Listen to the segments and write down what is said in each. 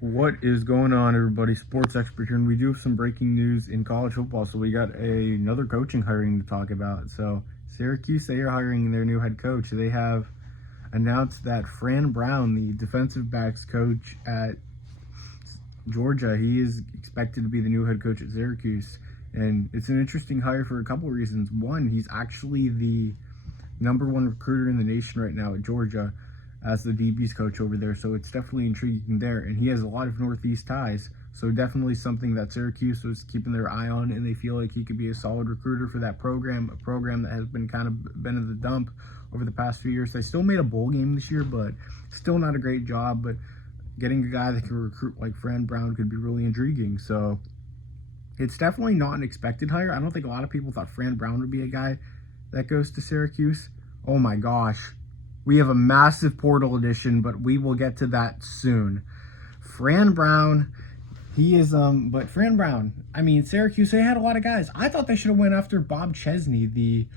What is going on, everybody? Sports expert here, and we do have some breaking news in college football. So we got another coaching hiring to talk about. So Syracuse, they are hiring their new head coach. They have announced that Fran Brown, the defensive backs coach at Georgia, he is expected to be the new head coach at Syracuse. And it's an interesting hire for a couple of reasons. One, he's actually the #1 recruiter in the nation right now at Georgia as the DB's coach over there, so it's definitely intriguing there. And he has a lot of Northeast ties, so definitely something that Syracuse was keeping their eye on, and they feel like he could be a solid recruiter for that program, a program that has been kind of been in the dump over the past few years. They still made a bowl game this year, but still not a great job. But getting a guy that can recruit like Fran Brown could be really intriguing. So it's definitely not an expected hire. I don't think a lot of people thought Fran Brown would be a guy that goes to Syracuse. Oh my gosh. We have a massive portal edition, but we will get to that soon. Fran Brown, but Fran Brown, I mean, Syracuse, they had a lot of guys. I thought they should have went after Bob Chesney, the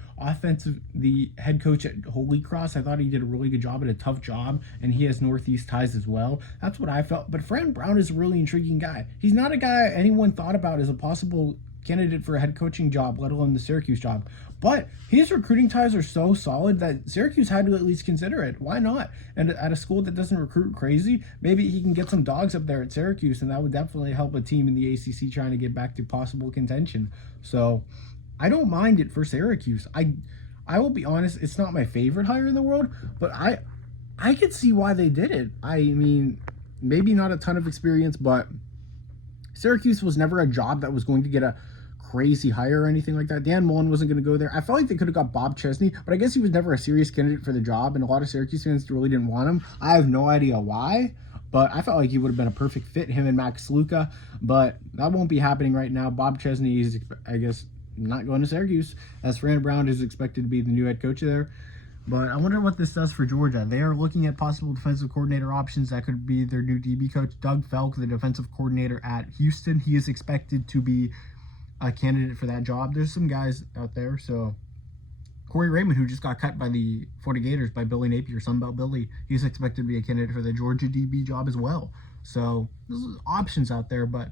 head coach at Holy Cross. I thought he did a really good job at a tough job, and he has Northeast ties as well. That's what I felt. But Fran Brown is a really intriguing guy. He's not a guy anyone thought about as a possible candidate for a head coaching job, let alone the Syracuse job. But his recruiting ties are so solid that Syracuse had to at least consider it. Why not? And at a school that doesn't recruit crazy, maybe he can get some dogs up there at Syracuse, and that would definitely help a team in the ACC trying to get back to possible contention. So I don't mind it for Syracuse. I will be honest, it's not my favorite hire in the world, but I could see why they did it. I mean, maybe not a ton of experience, but Syracuse was never a job that was going to get a crazy hire or anything like that. Dan Mullen wasn't going to go there. I felt like they could have got Bob Chesney, but I guess he was never a serious candidate for the job, and a lot of Syracuse fans really didn't want him. I have no idea why, but I felt like he would have been a perfect fit, him and Max Luca, but that won't be happening right now. Bob Chesney is, I guess, not going to Syracuse, as Fran Brown is expected to be the new head coach there. But I wonder what this does for Georgia. They are looking at possible defensive coordinator options. That could be their new DB coach, Doug Felk, the defensive coordinator at Houston. He is expected to be a candidate for that job. There's some guys out there. So Corey Raymond, who just got cut by the Florida Gators by Billy Napier, Sunbelt Billy, he's expected to be a candidate for the Georgia DB job as well. So there's options out there. But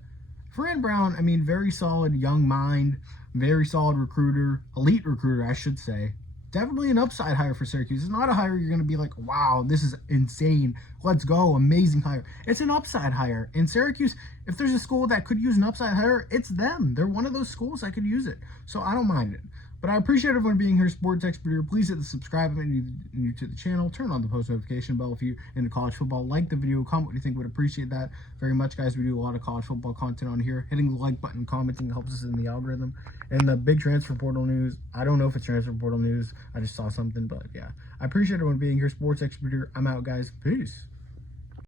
Fran Brown, I mean, very solid young mind, very solid recruiter, elite recruiter, I should say. Definitely an upside hire for Syracuse. It's not a hire you're going to be like, wow, this is insane. Let's go. Amazing hire. It's an upside hire. In Syracuse, if there's a school that could use an upside hire, it's them. They're one of those schools that could use it. So I don't mind it. But I appreciate everyone being here, Sports Expert here. Please hit the subscribe button if you're new to the channel. Turn on the post notification bell if you're into college football. Like the video, comment what you think. Would appreciate that very much, guys. We do a lot of college football content on here. Hitting the like button, commenting helps us in the algorithm. And the big transfer portal news, I don't know if it's transfer portal news. I just saw something, but yeah. I appreciate everyone being here, Sports Expert here. I'm out, guys. Peace.